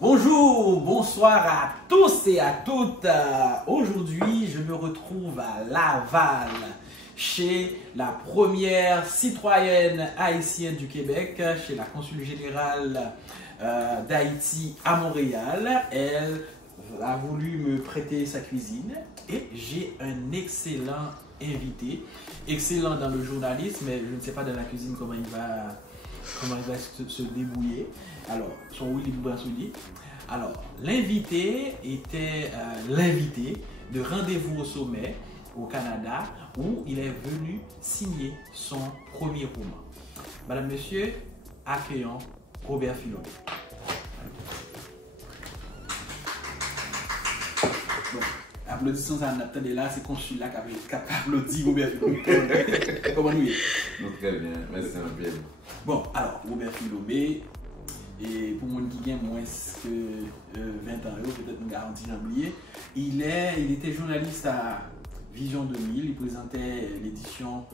Bonjour, bonsoir à tous et à toutes. Aujourd'hui, je me retrouve à Laval, chez la première citoyenne haïtienne du Québec, chez la consul générale d'Haïti à Montréal. Elle a voulu me prêter sa cuisine et j'ai un excellent invité, excellent dans le journalisme, mais je ne sais pas dans la cuisine comment il va se débrouiller. Alors, son Willy Brassouilly. Alors, l'invité était l'invité de Rendez-vous au sommet au Canada où il est venu signer son premier roman. Madame, Monsieur, accueillons Robert Philomé. Bon, applaudissons à Nathan de là, c'est consul là qui a applaudi Robert Philomé. Comment nous y est? Donc, très bien, merci un peu. Bon, alors, Robert Philomé, et pour moi qui gagne moins que 20 ans, peut-être une garantie d'oublier, il était journaliste à Vision 2000, il présentait l'édition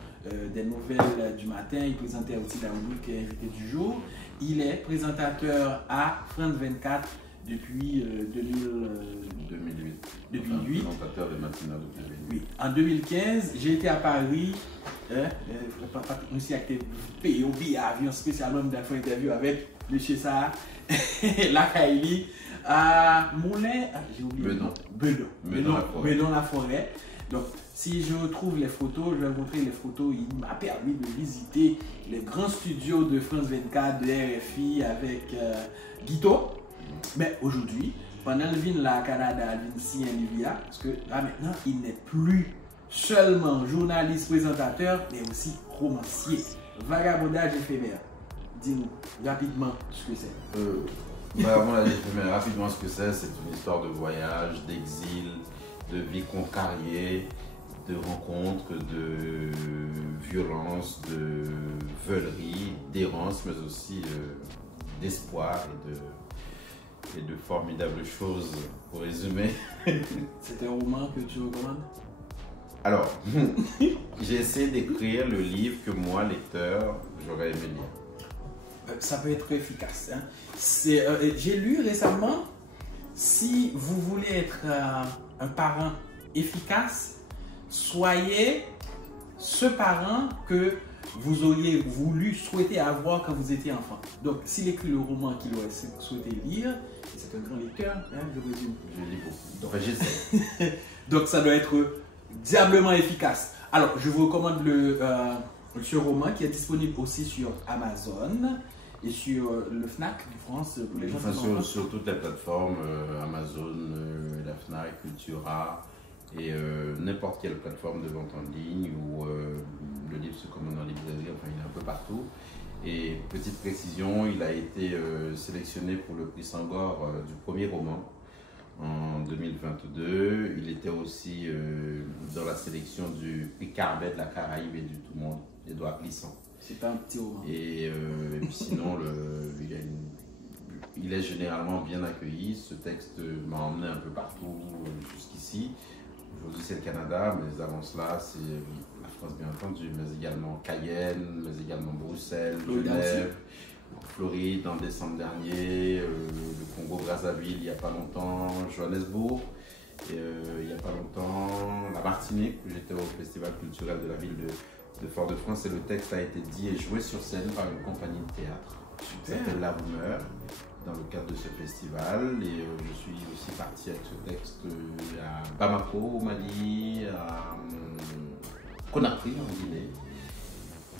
des nouvelles du matin, il présentait aussi la rubrique invité du jour. Il est présentateur à France 24 depuis 2008. Présentateur des matinales de 2008. Oui. En 2015, j'ai été à Paris. Aussi avec POB avion spécialement d'affaires interview avec M. Sarr, la Kaili, à Moulin, j'ai oublié. Bedon la forêt. Donc, si je trouve les photos, je vais vous montrer les photos. Il m'a permis de visiter les grands studios de France 24, de RFI avec Guito. Mais aujourd'hui, pendant le vin la Canada, ici en Libya, parce que là maintenant, il n'est plus seulement journaliste, présentateur, mais aussi romancier. Vagabondage éphémère. Dis-nous rapidement ce que c'est. Vagabondage éphémère, rapidement ce que c'est une histoire de voyage, d'exil, de vie contrariée, de rencontres, de violence, de veulerie, d'errance, mais aussi d'espoir et de formidables choses, pour résumer. C'est un roman que tu recommandes? Alors, j'ai essayé d'écrire le livre que moi, lecteur, j'aurais aimé lire. Ça peut être efficace. Hein? J'ai lu récemment, si vous voulez être un parent efficace, soyez ce parent que vous auriez souhaité avoir quand vous étiez enfant. Donc, s'il écrit le roman qu'il aurait souhaité lire, c'est un grand lecteur, hein, je résume. Je lis beaucoup. Donc, j'essaie. Donc, ça doit être diablement efficace. Alors, je vous recommande ce roman qui est disponible aussi sur Amazon et sur le Fnac de France pour les gens qui sont sur toutes les plateformes, Amazon, la Fnac, Cultura et n'importe quelle plateforme de vente en ligne où le livre se commande en librairie, enfin il est un peu partout. Et petite précision, il a été sélectionné pour le prix Sangor du premier roman en 2022. Il était aussi dans la sélection du prix Carbet de la Caraïbe et du Tout Monde, Édouard Glissant. C'est pas un petit roman. Et puis sinon, il est généralement bien accueilli. Ce texte m'a emmené un peu partout jusqu'ici. Aujourd'hui, c'est le Canada, mais avant cela, c'est la France, bien entendu, mais également Cayenne, mais également Bruxelles, Genève, Floride en décembre dernier, le Congo-Brazzaville il n'y a pas longtemps, Johannesburg, et, il n'y a pas longtemps, la Martinique, où j'étais au festival culturel de la ville de Fort-de-France, et le texte a été dit et joué sur scène par une compagnie de théâtre qui s'appelle La Rumeur, dans le cadre de ce festival. Et je suis aussi parti avec ce texte à Bamako, au Mali, à Conakry, en Guinée.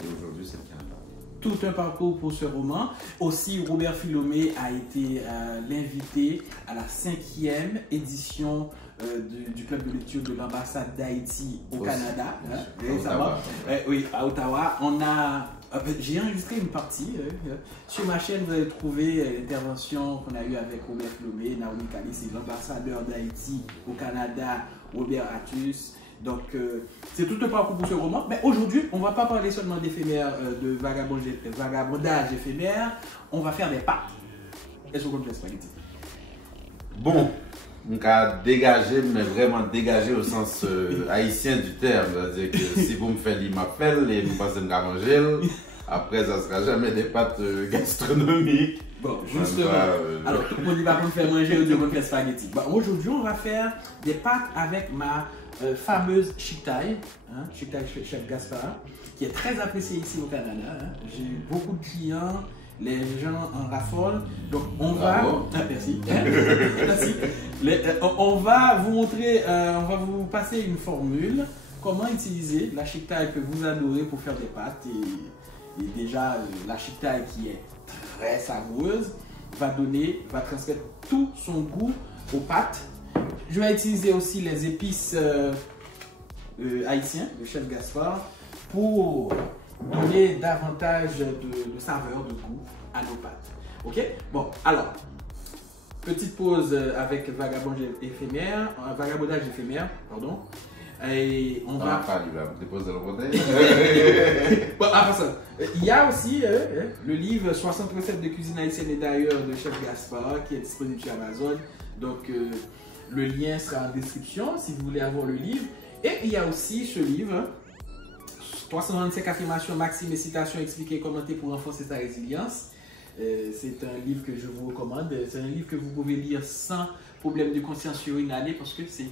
Et aujourd'hui, c'est le Canada. Tout un parcours pour ce roman. Aussi, Robert Philomé a été l'invité à la 5e édition du club de lecture de l'ambassade d'Haïti au Canada. Oui, à Ottawa. J'ai enregistré une partie. Sur ma chaîne, vous allez trouver l'intervention qu'on a eue avec Robert Philomé, Naomi Kali, c'est l'ambassadeur d'Haïti au Canada, Robert Atus. Donc, c'est tout un parcours pour ce roman. Mais aujourd'hui, on ne va pas parler seulement d'éphémère, de vagabondage éphémère. On va faire des pâtes. Est-ce que vous comprenez spaghetti? Bon, on a dégagé, mais vraiment dégagé au sens haïtien du terme. C'est-à-dire que si vous me faites l'imapel et vous passez me manger, après, ça ne sera jamais des pâtes gastronomiques. Bon, justement, alors tout le monde va faire manger ou de faire spaghetti. Bon, aujourd'hui, on va faire des pâtes avec ma fameuse chick thai, chick thai chef Gaspard, qui est très appréciée ici au Canada. J'ai eu beaucoup de clients, les gens en raffolent. Donc, on va. Merci. Merci. On va vous montrer, on va vous passer une formule. Comment utiliser la chick thai que vous adorez pour faire des pâtes. Et déjà, la chick thai qui est très savoureuse va transmettre tout son goût aux pâtes. Je vais utiliser aussi les épices haïtiennes, le chef Gaspard, pour donner davantage de saveur, de goût à nos pâtes. Ok? Bon, alors, petite pause avec vagabondage éphémère, pardon. Et on va. Pas des pauses de l'hôtel. Bon, après ça, il y a aussi le livre 60 recettes de cuisine haïtienne et d'ailleurs de chef Gaspard qui est disponible sur Amazon. Donc, le lien sera en description si vous voulez avoir le livre. Et il y a aussi ce livre 325 affirmations, maximes et citations expliquées et commentées pour renforcer sa résilience. C'est un livre que je vous recommande. C'est un livre que vous pouvez lire sans problème de conscience sur une année parce que c'est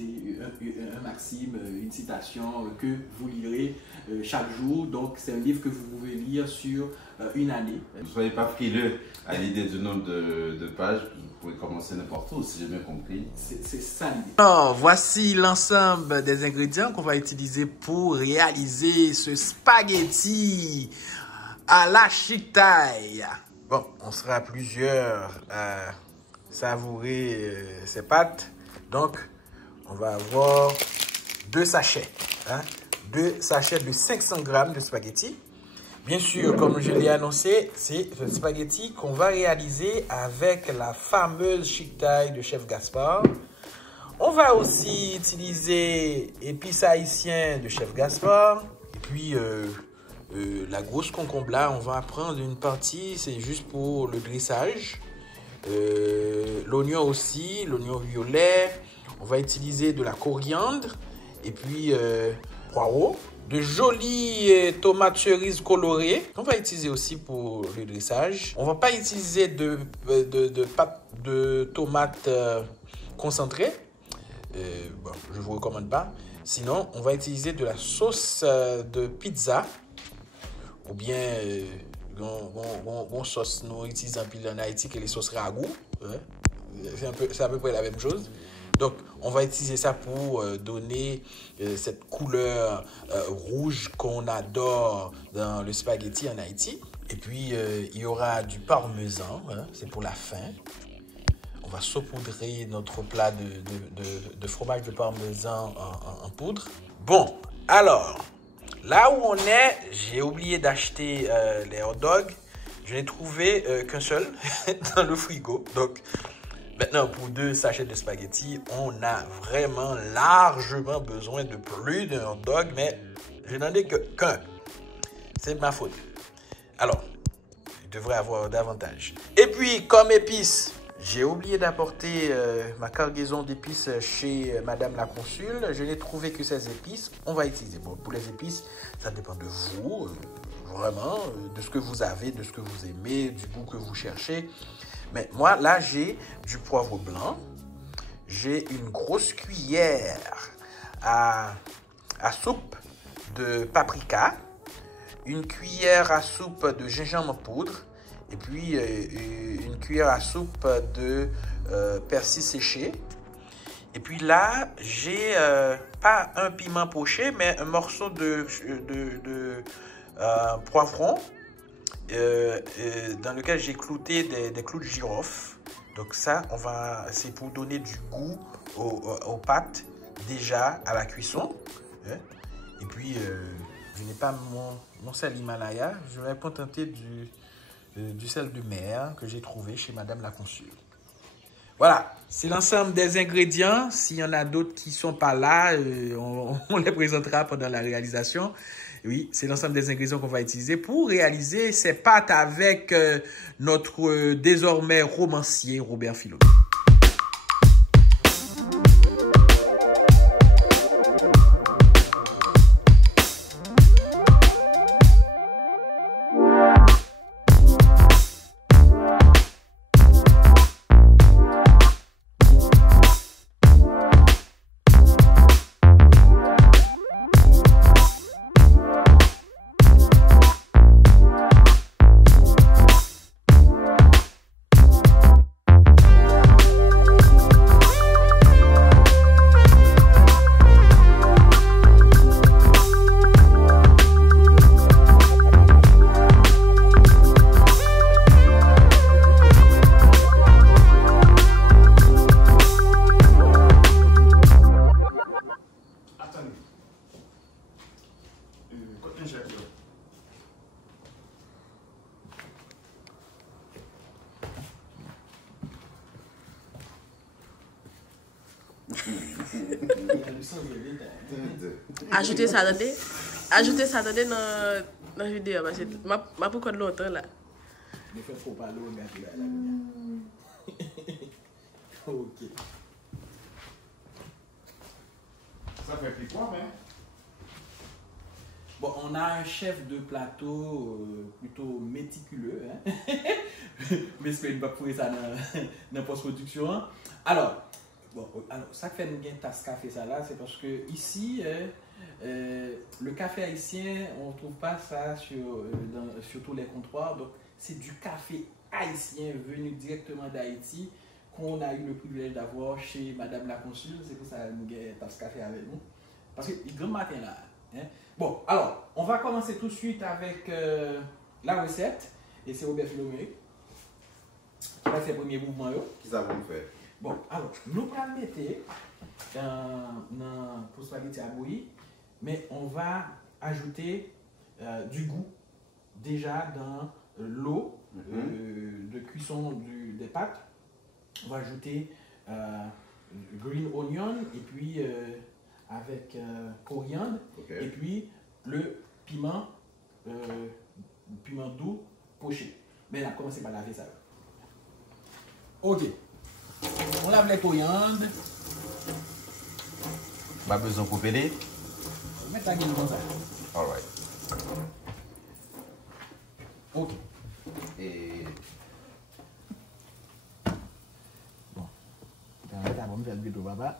un maxime, une citation que vous lirez chaque jour. Donc, c'est un livre que vous pouvez lire sur une année. Ne soyez pas frileux à l'idée du nombre de pages. Vous pouvez commencer n'importe où, si j'ai bien compris. C'est ça l'idée. Alors, voici l'ensemble des ingrédients qu'on va utiliser pour réaliser ce spaghetti à la chick thai. Bon, on sera plusieurs à savourer ces pâtes. Donc, on va avoir 2 sachets. 2 sachets de 500 grammes de spaghetti. Bien sûr, comme je l'ai annoncé, c'est le spaghetti qu'on va réaliser avec la fameuse chick thai de chef Gaspard. On va aussi utiliser épices haïtiennes de chef Gaspard. Et puis, la grosse concombre là, on va prendre une partie, c'est juste pour le dressage. L'oignon aussi, l'oignon violet. On va utiliser de la coriandre et puis poireaux. De jolies tomates cerises colorées. On va utiliser aussi pour le dressage. On ne va pas utiliser de pâte de tomates concentrées. Bon, je ne vous recommande pas. Sinon, on va utiliser de la sauce de pizza. Ou bien, une sauce nous utilisons en Haïti qui est les sauces ragoût. C'est à peu près la même chose. Donc, on va utiliser ça pour donner cette couleur rouge qu'on adore dans le spaghetti en Haïti. Et puis, il y aura du parmesan, c'est pour la fin. On va saupoudrer notre plat de fromage de parmesan en poudre. Bon, alors, là où on est, j'ai oublié d'acheter les hot dogs. Je n'ai trouvé qu'un seul dans le frigo. Donc, maintenant, pour 2 sachets de spaghetti, on a vraiment largement besoin de plus d'un hot dog, mais je n'en ai qu'un. C'est de ma faute. Alors, je devrais avoir davantage. Et puis, comme épices, j'ai oublié d'apporter ma cargaison d'épices chez Madame la Consul. Je n'ai trouvé que ces épices. On va utiliser. Bon, pour les épices, ça dépend de vous, vraiment, de ce que vous avez, de ce que vous aimez, du goût que vous cherchez. Mais moi, là, j'ai du poivre blanc. J'ai une grosse cuillère à soupe de paprika. Une cuillère à soupe de gingembre en poudre. Et puis, une cuillère à soupe de persil séché. Et puis là, j'ai pas un piment poché, mais un morceau de poivron. Dans lequel j'ai clouté des clous de girofle. Donc ça, c'est pour donner du goût aux pâtes déjà à la cuisson. Et puis, je n'ai pas mon sel Himalaya. Je vais me contenter du sel de mer que j'ai trouvé chez Madame la Consul. Voilà, c'est l'ensemble des ingrédients. S'il y en a d'autres qui ne sont pas là, on les présentera pendant la réalisation. Oui, c'est l'ensemble des ingrédients qu'on va utiliser pour réaliser ces pâtes avec notre désormais romancier Robert Philon. Ajoutez ça, attendez. Ajoutez ça, attendez dans la vidéo. Parce que je peux pas longtemps là. Ne fais trop parler au gars là. Ok. Ça fait plus quoi, mais? Bon, on a un chef de plateau plutôt méticuleux, hein? Mais ce qu'il va trouver ça dans la post-production. Alors, ça fait nous gagner tasse café ça là, c'est parce que ici, le café haïtien, on ne trouve pas ça sur tous les comptoirs. Donc, c'est du café haïtien venu directement d'Haïti qu'on a eu le privilège d'avoir chez Madame la Consul. C'est pour ça que nous gagnons tasse café avec nous. Parce que il est grand matin là. Hein? Bon, alors, on va commencer tout de suite avec la recette. Et c'est Robert Philomé qui va faire le premier mouvement. Qui ça va me faire? Bon, alors, nous allons mettre pour spaghetti à bouillir, mais on va ajouter du goût déjà dans l'eau de cuisson des pâtes. On va ajouter green onion et puis avec coriandre et puis le piment doux poché. Mais là, commencez par laver ça. Ok. On lave les coriandres. Pas besoin de couper les? On met la gueule comme ça. Alright. Ok. Et. Bon. On va faire le vidéo, papa.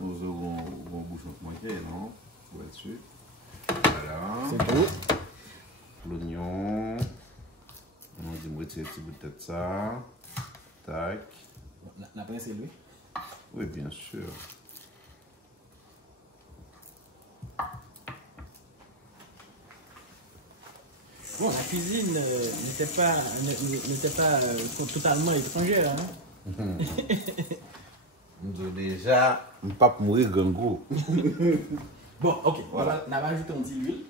Nous aurons un bouchon de moitié, non? Pour être sûr. Voilà. C'est tout. L'oignon. On dit moitié petit bout de tête ça. Tac. La pince c'est lui. Oui, bien sûr. Bon, la cuisine n'était pas totalement étrangère. Hein? Nous avons déjà un pape mourir gangou. Bon, ok. Voilà. On va ajouter un petit huile.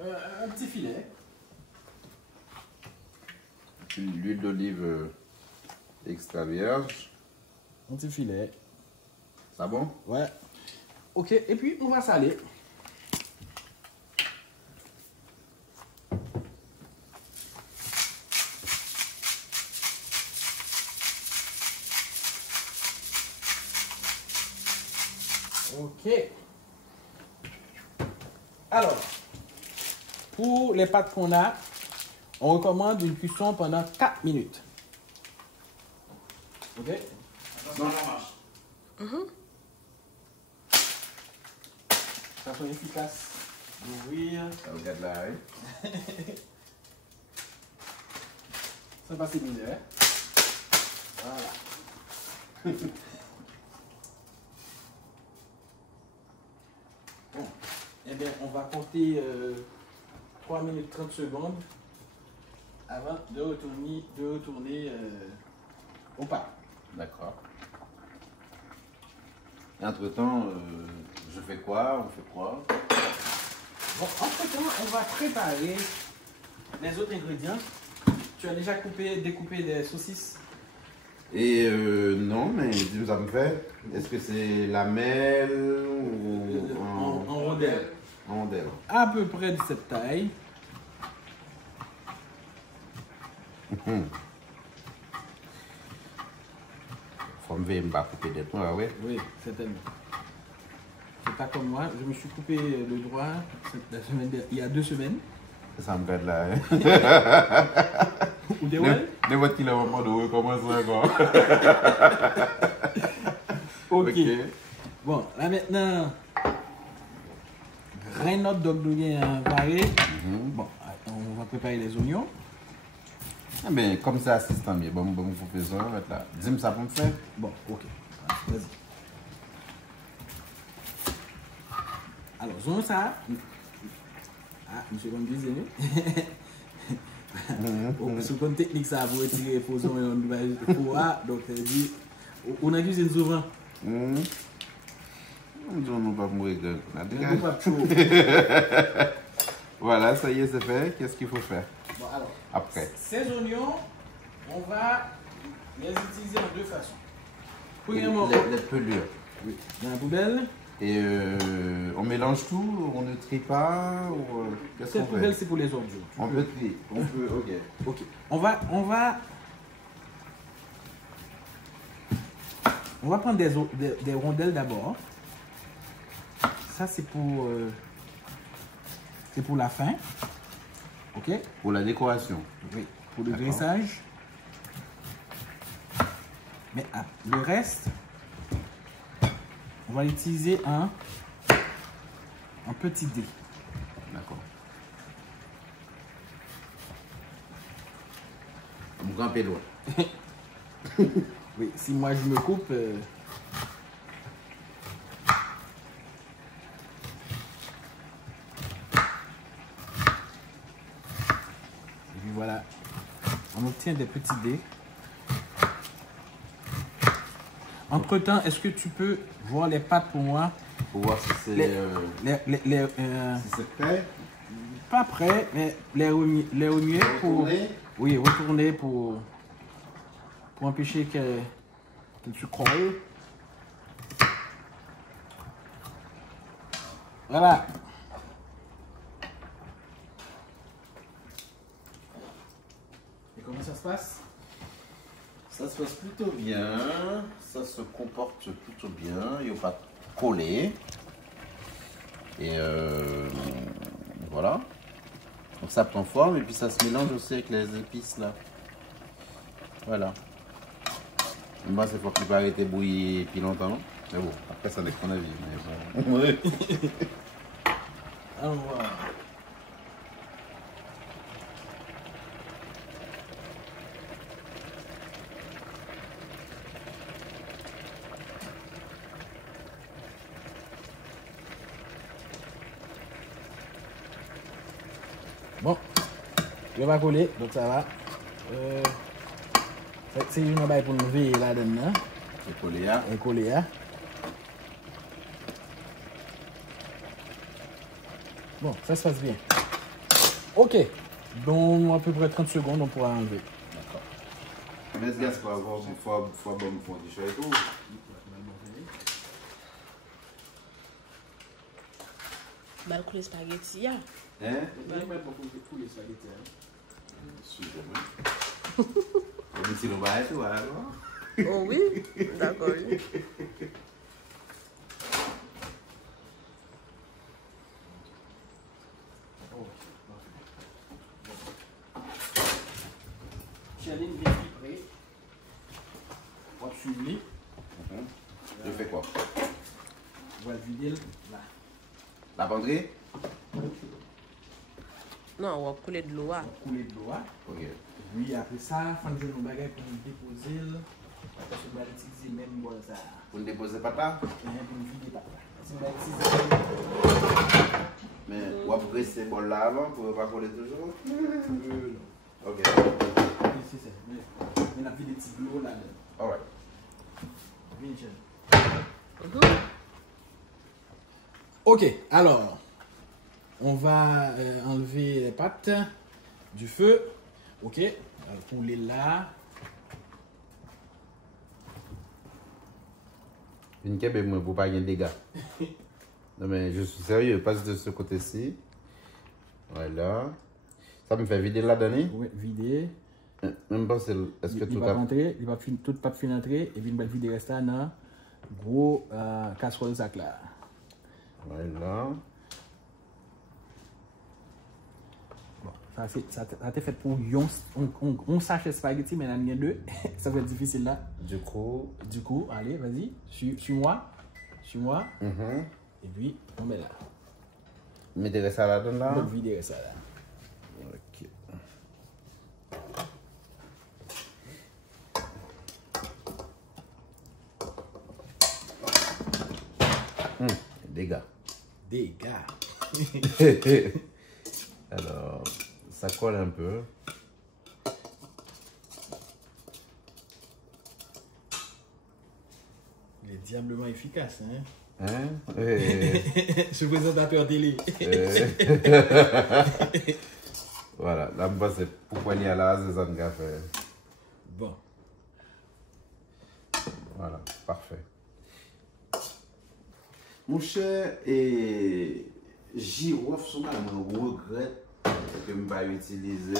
Un petit filet. L'huile d'olive extra vierge. Un petit filet. Ça bon? Ouais. Ok, et puis on va saler. Ok. Alors, pour les pâtes qu'on a, on recommande une cuisson pendant 4 minutes. Ok? Non, ça marche. Ça soit efficace d'ouvrir. Ça regarde là, hein? Ça va passer bien, hein? Voilà. Bon. Eh bien, on va compter 3 minutes 30 secondes avant de retourner au pas. D'accord. Et entre-temps, je fais quoi? On fait quoi? Bon, entre-temps, on va préparer les autres ingrédients. Tu as déjà découpé des saucisses? Et non, mais dis-moi, ça me fait. Est-ce que c'est lamelle ou En rondelles. en rondelle? À peu près de cette taille. Faut me pas couper des points, ouais. Oui, certainement. C'est pas comme moi, je me suis coupé le droit il y a 2 semaines. Ça me fait là, hein. Ou des ouais? N'importe qui l'a moment de recommencer encore. Ok. Bon, là maintenant, grain notre dog bien varié. Bon, on va préparer les oignons. Ah ben, comme ça, assistant bien. Bon, vous faites ça, là. Dis-moi ça pour me faire. Bon, ok. Vas-y. Alors, zone ça. Ah, monsieur comme cuisine. Sous comme technique, ça pour retirer les faux oignons donc dit, on a cuisine souvent. On ne va pas mourir de Voilà, ça y est, c'est fait. Qu'est-ce qu'il faut faire Bon, alors, après? Ces oignons, on va les utiliser en 2 façons. Premièrement, les pelures. oui, dans la poubelle. Et on mélange tout, on ne trie pas, ou qu'est-ce Cette qu'on poubelle, fait? c'est pour les ordures. On peut trier, on peut, ok. Ok. On va prendre des rondelles d'abord. Ça, c'est pour la fin. Ok. Pour la décoration. Oui. Pour le D'accord. graissage. Mais le reste, on va l'utiliser en petit dé. D'accord. On grimpe loin. Oui, si moi je me coupe. Et puis voilà, on obtient des petits dés. Entre temps, est-ce que tu peux voir les pâtes pour moi? Pour voir si c'est si c'est prêt. Pas prêt, mais les remuer pour. Retourner. Oui, retourner pour empêcher que tu colles. Voilà. Et comment ça se passe? Ça se passe plutôt bien, ça se comporte plutôt bien, il n'y a pas collé. Et voilà. Donc ça prend forme et puis ça se mélange aussi avec les épices là. Voilà. Moi c'est pour qu'il pas arrêter de bouillir depuis longtemps. Mais bon, après ça n'est que ton avis. Mais bon. Ouais. Allons voir. Bon, je vais pas coller, donc ça va. C'est une baille pour nous veiller là-dedans. C'est collé là. Et coller là. Bon, ça se passe bien. Ok, dans à peu près 30 secondes, on pourra enlever. D'accord. Mais ce gars, c'est pas avoir une fois bon pour du et tout. Bah, le spaghetti, ya. Hein? Excusez-moi. On dit si l'on va être ou alors? Oh oui, d'accord. Oui. Chaline bien prêt. On va suivre. Je fais quoi? On va le vider là. La penderie? Non, on va couler de l'eau. Ah. Couler de l'eau. Ok. Oui, après ça, il faut que nous bagages pour nous déposer. Parce que nous allons utiliser même bol ça. Vous ne déposez pas là? Pour nous vider pas. Si nous allons utiliser. Mais on va presser ce bol là avant pour ne pas coller toujours? Ok. C'est ça. Mais on a vu des petits blots là. Alright. Ok, alors, on va enlever les pâtes du feu. Ok, couler là. Une keb et moi pour pas y avoir de dégâts. Non mais je suis sérieux, passe de ce côté-ci. Voilà. Ça me fait vider là-dedans? Oui, vider. Même pas, est-ce que Il tout va a... rentrer, il va toute pâte fin entrer et puis il va vider rester dans gros casserole sac là. Voilà. Bon, ça a été fait pour on sachet spaghetti, mais il y en a deux. Ça va être difficile là. Du coup... Allez, vas-y, suis-moi. Suis-moi. Et puis, on met là. Mettez ça là-dedans là? On va vider ça là. Ok. Dégâts. Alors, ça colle un peu. Il est diablement efficace, hein? Hein? Je présentateur télé. Voilà, là-bas c'est pour poigner à l'as, c'est ça qu'on a fait. Bon. Voilà, parfait. Mon cher, et girofle, son je regrette que je ne pas utiliser.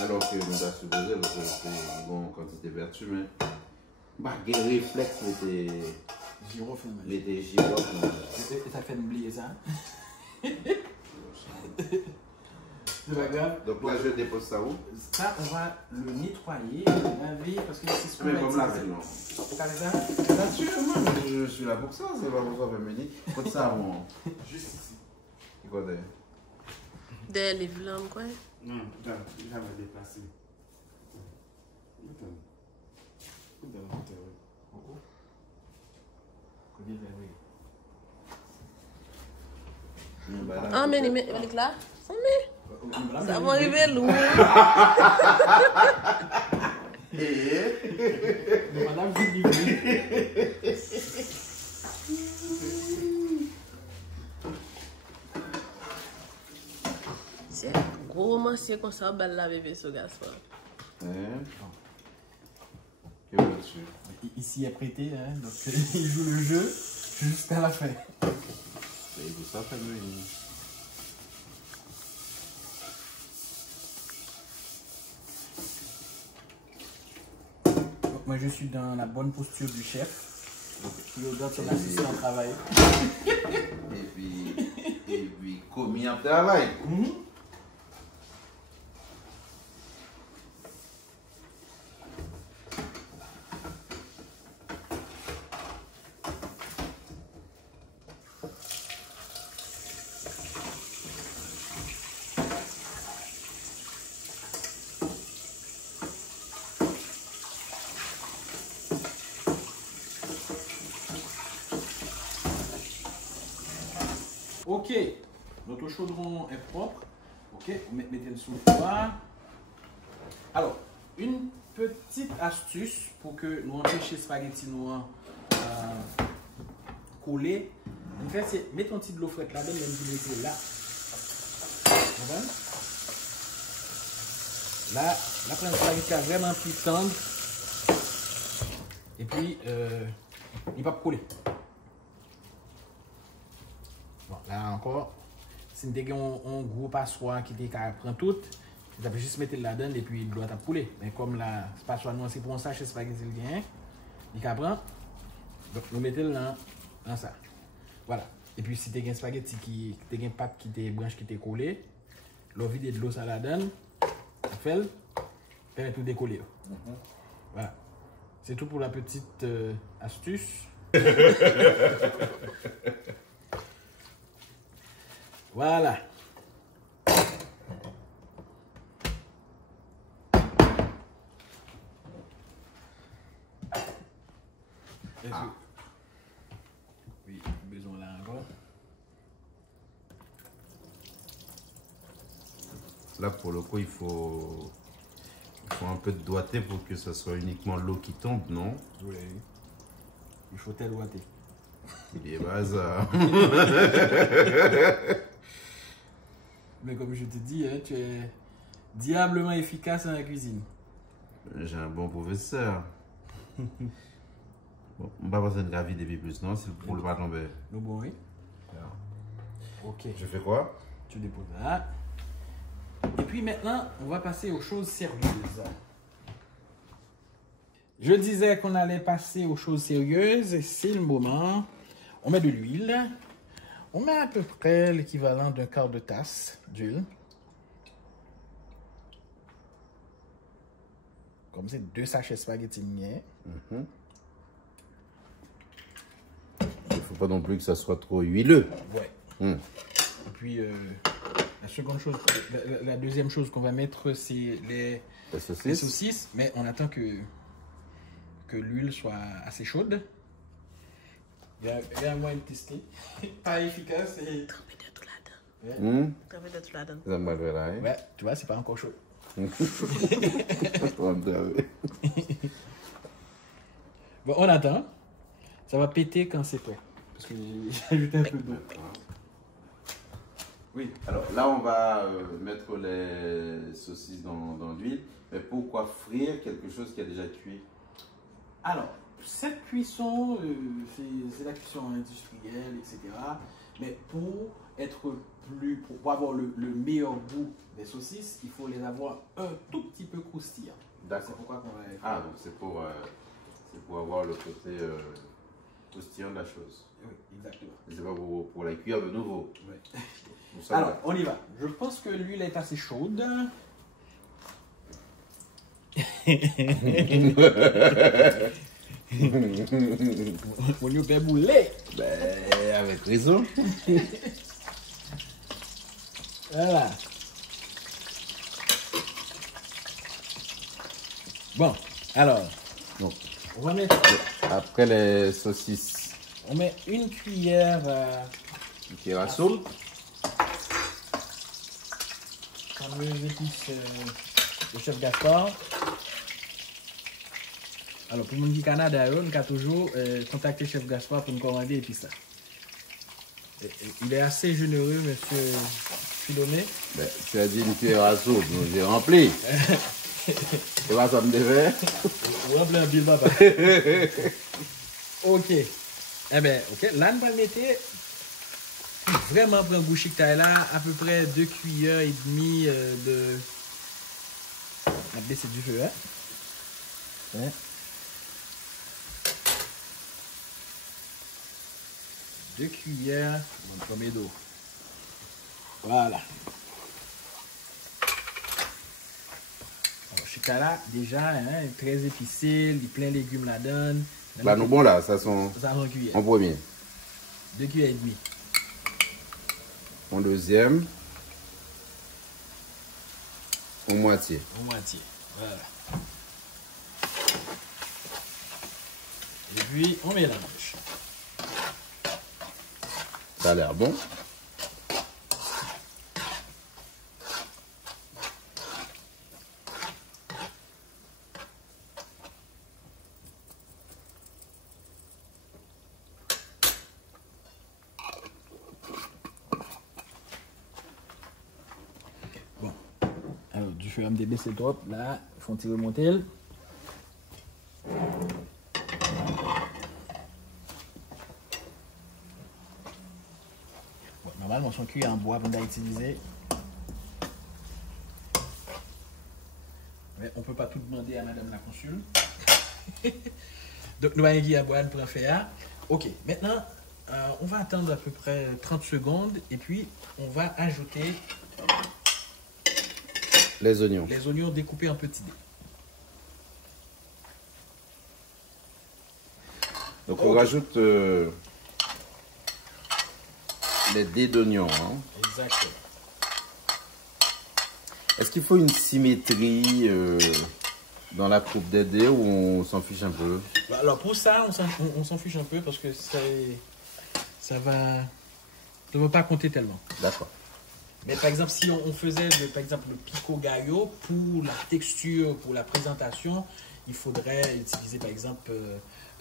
Alors que je dois supposer que c'est une bonne quantité de vertu, mais quel réflexe était Girofle. les girofle. Et ça fait oublier ça. C'est pas grave. Donc là, je dépose ça où? Ça, on va le nettoyer, laver, parce que c'est ce qu'on Mais va comme laver, utiliser. non. Faut carrer ça? Naturellement, je suis là pour ça, c'est pas pour ça que je me dis. Faut ça, bon. Juste ici. C'est quoi d'ailleurs? Des livres là, quoi. Non, attends, il va me déplacer. Attends. Ah, mais il est là. Ça va arriver lourd. Madame Philippe. C'est un gros monsieur comme ça, belle la bébé sur Gaspard. Que veux-tu? Ici est prêté, hein, donc il joue le jeu jusqu'à la fin. C'est tout ça, fait mieux. Donc moi je suis dans la bonne posture du chef. Donc le gars c'est l'assistant au travail. Et puis, commis en travail. Ok, notre chaudron est propre. Ok, mettez le sous le foie. Alors, une petite astuce pour que nous empêchions spaghetti noir couler. En fait, c'est mettre un petit de l'eau fraîche là-dedans, même si vous mettez là. Là, après, le spaghetti est vraiment plus tendre. Et puis, il va pas couler. Bon, là encore, si vous avez un gros passoire qui prend tout, vous avez juste mettre là-dedans et puis il doit couler. Mais comme la passoire noire, c'est pour un sachet spaghetti, il prend. Donc, nous mettons dans ça. Voilà. Et puis, si vous avez un spaghetti qui a une pâte qui est branche qui est collée, l'eau vide de l'eau, ça la donne. Fait, permet tout décoller. Voilà. C'est tout pour la petite astuce. Voilà. Oui, besoin là encore. Là, pour le coup, il faut un peu de doigté pour que ce soit uniquement l'eau qui tombe, non? Oui. Il faut tel doigté. Il est bazar. Mais comme je te dis, hein, tu es diablement efficace dans la cuisine. J'ai un bon professeur. Bon, on va passer une gravité depuis plus, non? C'est pour le pas tomber. Nous bon, oui. Ok. Je fais quoi? Tu déposes là. Et puis maintenant, on va passer aux choses sérieuses. Je disais qu'on allait passer aux choses sérieuses. C'est le moment. On met de l'huile. On met à peu près l'équivalent d'un quart de tasse d'huile. Comme c'est 2 sachets spaghetti miens. Il ne faut pas non plus que ça soit trop huileux. Ouais. Et puis, la seconde chose, la deuxième chose qu'on va mettre, c'est les saucisses. Mais on attend que l'huile soit assez chaude. Il y a un moyen de tester. Pas efficace. Et... Trempez de tout là-dedans. Trempez de tout là-dedans. Ça m'a fait là, hein? Ouais, tu vois, c'est pas encore chaud. Bon, on attend. Ça va péter quand c'est prêt. Parce que j'ai ajouté un peu d'eau. Oui, alors là, on va mettre les saucisses dans l'huile. Mais pourquoi frire quelque chose qui a déjà cuit? Alors, cette cuisson, c'est la cuisson industrielle, etc. Mais pour pour avoir le meilleur goût des saucisses, il faut les avoir un tout petit peu croustillantes. D'accord. C'est pourquoi on va les faire. Ah, donc c'est pour avoir le côté croustillant de la chose. Oui, exactement. C'est pas pour la cuire de nouveau. Oui. Nous sommes Alors, là. on y va. Je pense que l'huile est assez chaude. On lui fait bouler. Ben, avec raison. Voilà. Bon, alors, Bon. on va mettre, Après les saucisses on met une cuillère qui est la soupe. fameuse épice de chef Gaspard. Alors, pour mon Canada, on a toujours contacté chef Gaspard pour nous commander épices là. Il est assez généreux, monsieur Philomé. Ben, tu as dit une cuillère à soupe, donc j'ai rempli. Tu vois, ça me devait. On va un bill, papa. Ok. Eh bien, ok. Là, on va mettre vraiment pour un goût chic taille là, à peu près 2 cuillères et demie de. On va baisser du feu, hein. Ouais. Deux cuillères, on va mettre d'eau. Voilà. Alors, chic là, déjà, hein, très épicé, il y a plein de légumes là-dedans. Là, nous bon là, ça sont Ça va en cuillère. en premier. 2 cuillères et demie. En deuxième, en moitié. En moitié. Voilà. Et puis, on mélange. Ça a l'air bon. Bon. Alors, du fur et à mesure baisser trop, là, il faut tirer remonter. Bon, normalement, son cuillère en bois, on va utiliser. Mais on ne peut pas tout demander à madame la consul. Donc, nous allons aller à bois pour en faire. Ok, maintenant, on va attendre à peu près 30 secondes et puis on va ajouter Les oignons. les oignons découpés en petits dés. Donc on rajoute les dés d'oignons. Hein. Exactement. Est-ce qu'il faut une symétrie dans la coupe des dés ou on s'en fiche un peu? Alors pour ça, on s'en fiche un peu parce que ça va pas compter tellement. D'accord. Mais par exemple, si on faisait par exemple le pico gallo, pour la texture, pour la présentation, il faudrait utiliser par exemple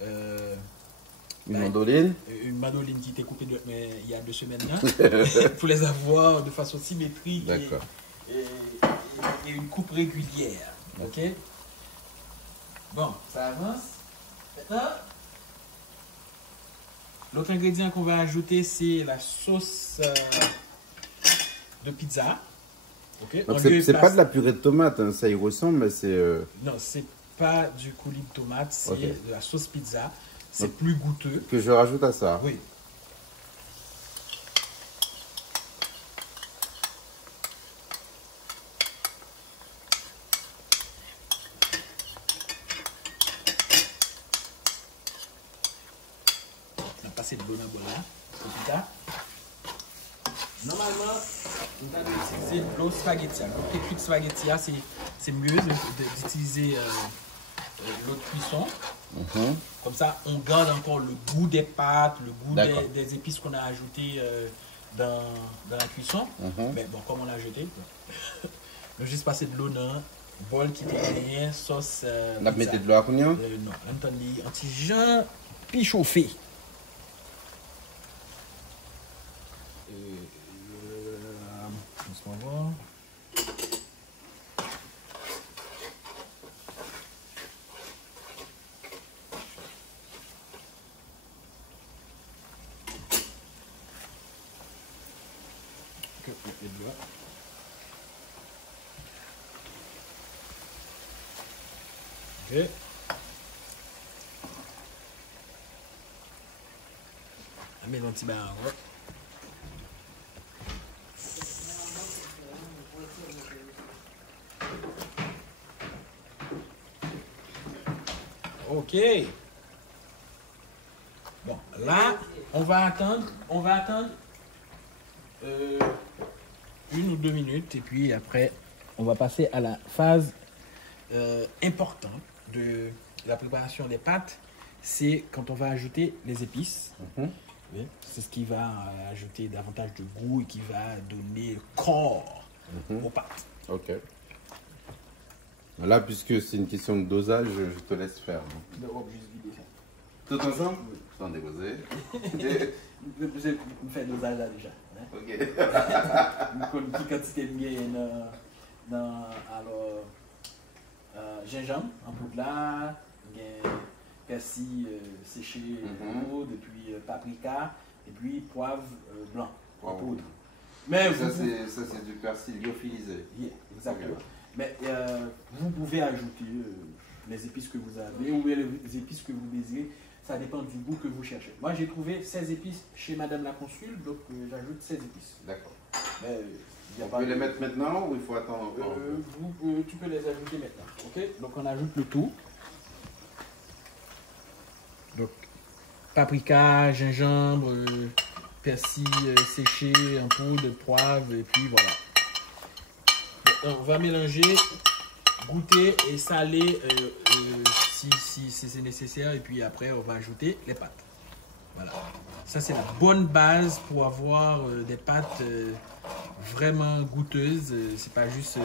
Une mandoline? une mandoline qui était coupée mais il y a 2 semaines là, pour les avoir de façon symétrique D'accord. et une coupe régulière. Ok? Bon, ça avance. Maintenant, l'autre ingrédient qu'on va ajouter, c'est la sauce de pizza. Ok? Donc En lieu et c'est pas place- de la purée de tomate, hein, ça y ressemble, mais c'est... Non, c'est pas du coulis de tomate, c'est Ok. de la sauce pizza. C'est Donc- plus goûteux. que je rajoute à ça. Oui. On va passer de l'eau dans le là, au pita. Normalement, on va utiliser de l'eau spaghetti. Donc, les cuits de spaghetti, c'est mieux d'utiliser l'eau de cuisson. Mhm. Comme ça, on garde encore le goût des pâtes, le goût D'accord. des épices qu'on a ajoutées dans la cuisson. Mhm. Mais bon, comme on l'a jeté, on va juste passer de l'eau dans un bol qui était rien, sauce. On a pizza. mis de l'eau à combien? Non, là, on a un petit Jean puis chauffé. Laisse-moi voir. Ok. On met un petit bain encore. Ok. Bon, là, on va attendre 1 ou 2 minutes et puis après, on va passer à la phase importante de la préparation des pâtes. C'est quand on va ajouter les épices. Oui, c'est ce qui va ajouter davantage de goût et qui va donner corps aux pâtes. Ok. Là, puisque c'est une question de dosage, je te laisse faire. L'Europe, juste vider ça. Tout ensemble? Sans déposer. Je fais dosage là déjà. Hein? Ok. Une petite quantité de gain dans gingembre en poudre là, persil séché en poudre, et puis paprika, et puis poivre blanc en poudre. Mais ça, c'est du persil lyophilisé. Yeah, exactement. Okay. Mais vous pouvez ajouter les épices que vous avez ou les épices que vous désirez. Ça dépend du goût que vous cherchez. Moi, j'ai trouvé 16 épices chez Madame la Consul, donc j'ajoute 16 épices. D'accord. On peut les mettre maintenant ou il faut attendre encore tu peux les ajouter maintenant. Ok. Donc, on ajoute le tout. Donc, paprika, gingembre, persil séché en poudre, poivre, et puis voilà. On va mélanger, goûter et saler si c'est nécessaire. Et puis après, on va ajouter les pâtes. Voilà. Ça, c'est la bonne base pour avoir des pâtes vraiment goûteuses. C'est pas juste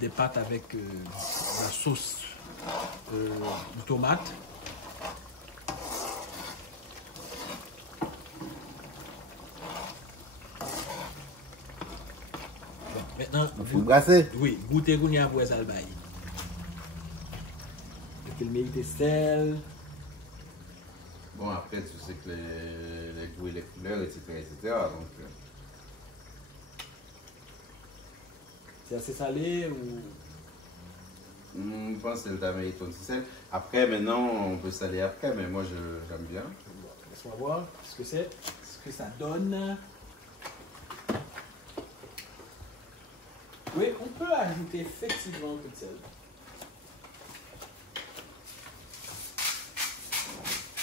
des pâtes avec la sauce de tomate. Maintenant, vous brassez? Oui, goûtez Gounia pour ça le bail. Il mérite sel. Bon, après, tu sais que les goûts et les couleurs, etc. Donc, c'est assez salé ou. Je pense que c'est le d'Amérique aussi sel. Après, maintenant, on peut saler après, mais moi, j'aime bien. Laisse-moi voir ce que c'est, ce que ça donne. Oui, on peut ajouter effectivement un peu de sel.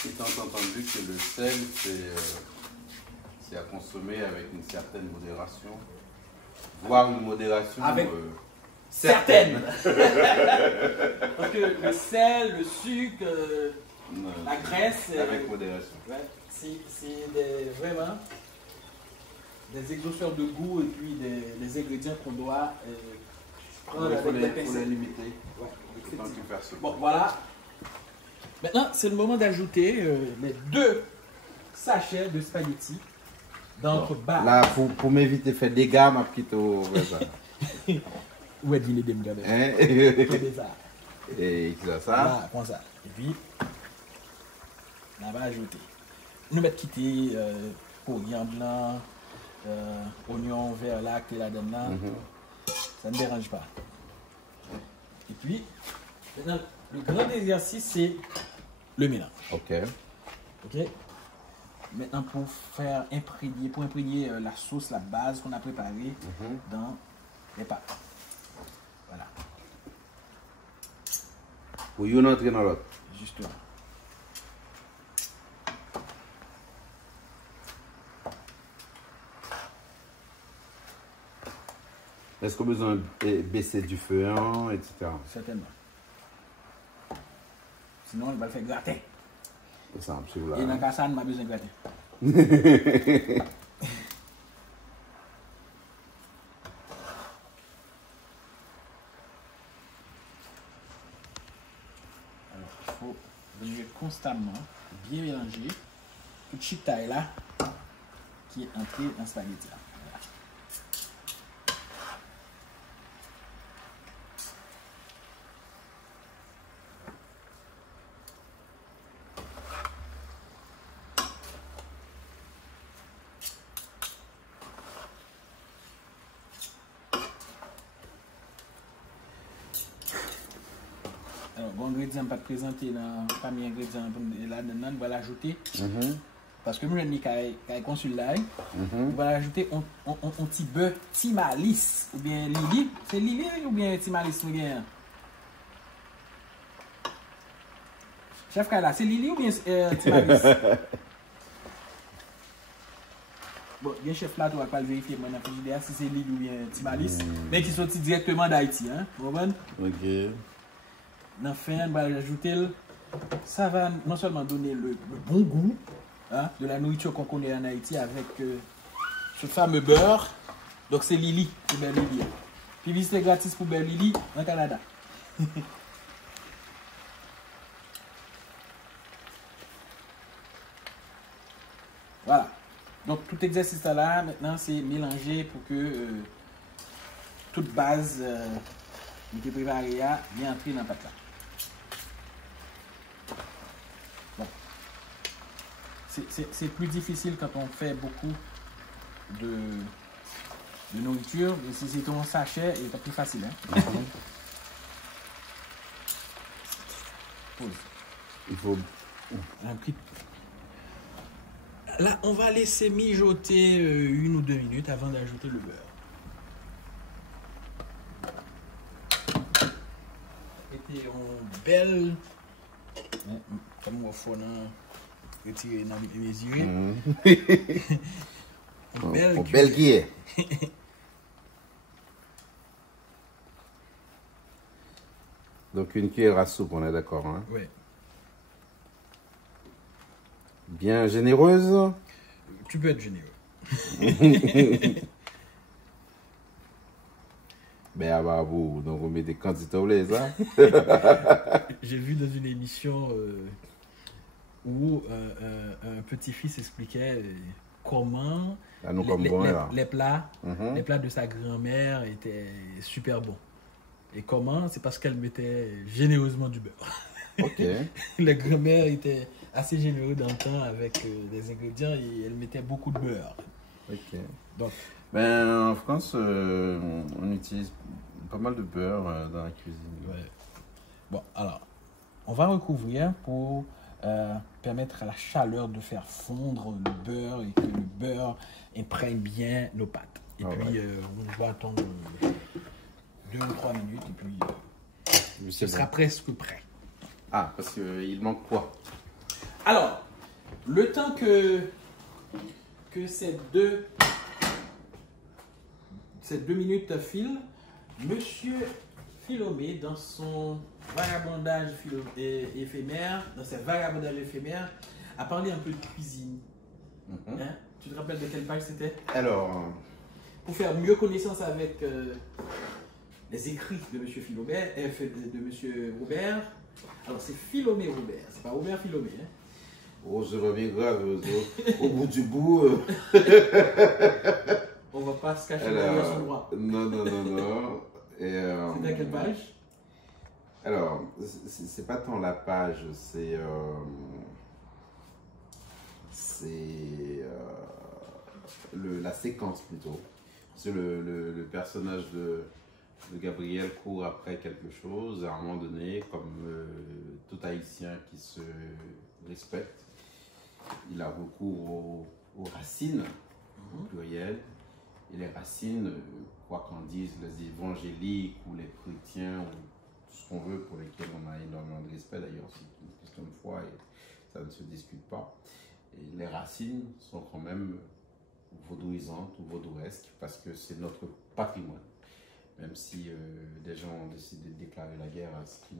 Étant entendu que le sel, c'est à consommer avec une certaine modération, voire une modération avec certaine. Parce que le sel, le sucre, la graisse, avec modération. Ouais, c'est vraiment des exhausteurs de goût et puis des ingrédients qu'on doit prendre Il faut avec les limiter. Ouais, Tant que faire ce bon, voilà. Maintenant, c'est le moment d'ajouter les 2 sachets de spaghettis dans notre base. Là, pour m'éviter de faire des gammes, ma petite Où est-ce qu'il est des hein? Et qui a ça? Voilà, comme ça. Et puis, on va ajouter. Nous mettons quitter coriandre blanc, oignon vert là, que là-dedans. Ça ne dérange pas. Et puis, maintenant, le grand exercice, c'est le mélange. Ok. Ok. Maintenant, pour imprégner la sauce, la base qu'on a préparée dans les pâtes. Voilà. Pour une entrer dans l'autre. Justement. Est-ce qu'on a besoin de baisser du feu, hein, etc. Certainement. Sinon, il va le faire gratter. C'est simple, si vous là. Et dans le cas ça, on a besoin de gratter. Alors, il faut mélanger constamment, bien mélanger. Toute petite taille là, qui est entrée dans ce spaghetti là. Voilà. Alors, bon ingrédient pas présenter dans le premier ingrédient là-dedans, on va l'ajouter. Parce que nous, je dis qu'il consul là, on va l'ajouter un petit beurre Timalis ou bien Lili. C'est Lili ou bien Timalis ou bien? Chef Kala, c'est Lili ou bien Timalis? Bon, bien chef là, tu vas pas le vérifier maintenant si c'est Lili ou bien Timalis. Mais qui sortent directement d'Haïti, hein? Vous comprenez? Ok. Dans le fin, on va ajouter. Ça va non seulement donner le bon goût, hein, de la nourriture qu'on connaît en Haïti avec ce fameux beurre. Donc c'est Lili, c'est beurre Lili. Puis visitez gratis pour beurre Lili en Canada. Voilà. Donc tout exercice là, maintenant, c'est mélanger pour que toute base qui est préparée à bien entrer dans la pâte là. Bon. C'est plus difficile quand on fait beaucoup de nourriture. Mais si c'est ton sachet, c'est plus facile. Hein? Il faut... Là, on va laisser mijoter 1 ou 2 minutes avant d'ajouter le beurre. Mettez une belle... Comme on fait retirer dans mes yeux. Une belle qui est. Donc une cuillère à soupe, on est d'accord. Hein? Oui. Bien généreuse. Tu peux être généreux. Ben, bah, vous, donc vous mettez des quantités au lait, ça. J'ai vu dans une émission où un petit-fils expliquait comment les plats de sa grand-mère étaient super bons. Et comment? C'est parce qu'elle mettait généreusement du beurre. Ok. La grand-mère était assez généreuse dans le temps avec les ingrédients et elle mettait beaucoup de beurre. Ok. Donc, ben, en France, on utilise pas mal de beurre dans la cuisine. Ouais. Bon, alors, on va recouvrir pour permettre à la chaleur de faire fondre le beurre et que le beurre imprègne bien nos pâtes. Et puis, on va attendre 2 ou 3 minutes et puis ce sera presque prêt. Ah, parce qu'il manque quoi? Alors, le temps que ces deux minutes filent, Monsieur Philomé, dans son vagabondage éphémère, a parlé un peu de cuisine. Hein? Tu te rappelles de quelle page c'était? Alors, pour faire mieux connaissance avec les écrits de Monsieur Philomé, de Monsieur Robert. Alors c'est Philomé Robert, c'est pas Robert Philomé. Hein? Oh, je reviens grave au bout du bout. On va pas se cacher derrière son droit. Non. C'est à quelle page? Alors, c'est pas tant la page, c'est la séquence plutôt. C'est le personnage de Gabriel court après quelque chose, à un moment donné, comme tout Haïtien qui se respecte, il a recours aux racines, au pluriel, et les racines, quoi qu'en disent les évangéliques ou les chrétiens, ou tout ce qu'on veut, pour lesquels on a énormément de respect d'ailleurs, c'est une question de foi et ça ne se discute pas. Et les racines sont quand même vaudouisantes ou vaudouesques parce que c'est notre patrimoine. Même si des gens ont décidé de déclarer la guerre à ce qui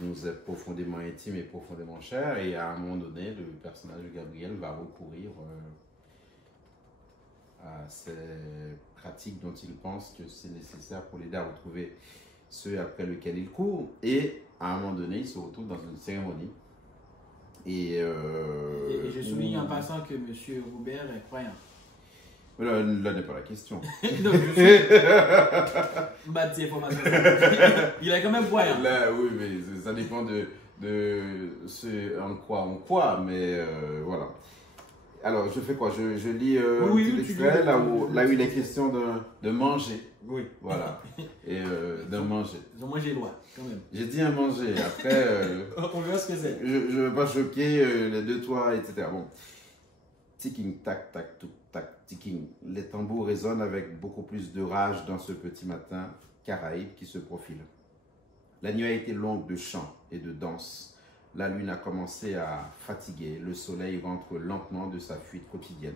nous est profondément intime et profondément cher, et à un moment donné, le personnage de Gabriel va recourir à ces pratiques dont il pense que c'est nécessaire pour l'aider à retrouver ceux après lesquels il court, et à un moment donné, il se retrouve dans une cérémonie. Et je souligne en passant que M. Robert est croyant. Là n'est pas la question. Non, je suis... Bâti information. Il est quand même croyant. Là, oui, mais ça dépend de ce en quoi on croit, mais voilà. Alors, je fais quoi? Je lis Oui, un tu petit extrait lis, là où il est question de manger. Oui. Voilà. Et de manger. Ils ont mangé loin, quand même. J'ai dit un manger. Après, On verra ce que c'est. je ne veux pas choquer les deux toits, etc. Bon. Ticking, tac, tac, tic, tac, ticking. Les tambours résonnent avec beaucoup plus de rage dans ce petit matin caraïbe qui se profile. La nuit a été longue de chants et de danses. La lune a commencé à fatiguer. Le soleil rentre lentement de sa fuite quotidienne.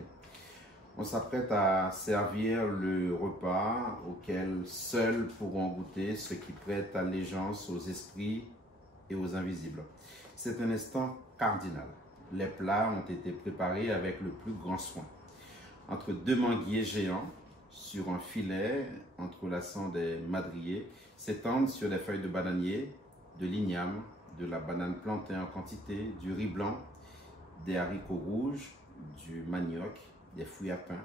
On s'apprête à servir le repas auquel seuls pourront goûter ceux qui prêtent allégeance aux esprits et aux invisibles. C'est un instant cardinal. Les plats ont été préparés avec le plus grand soin. Entre deux manguiers géants, sur un filet entrelaçant des madriers, s'étendent sur des feuilles de bananier, de l'igname, de la banane plantée en quantité, du riz blanc, des haricots rouges, du manioc, des fruits à pain.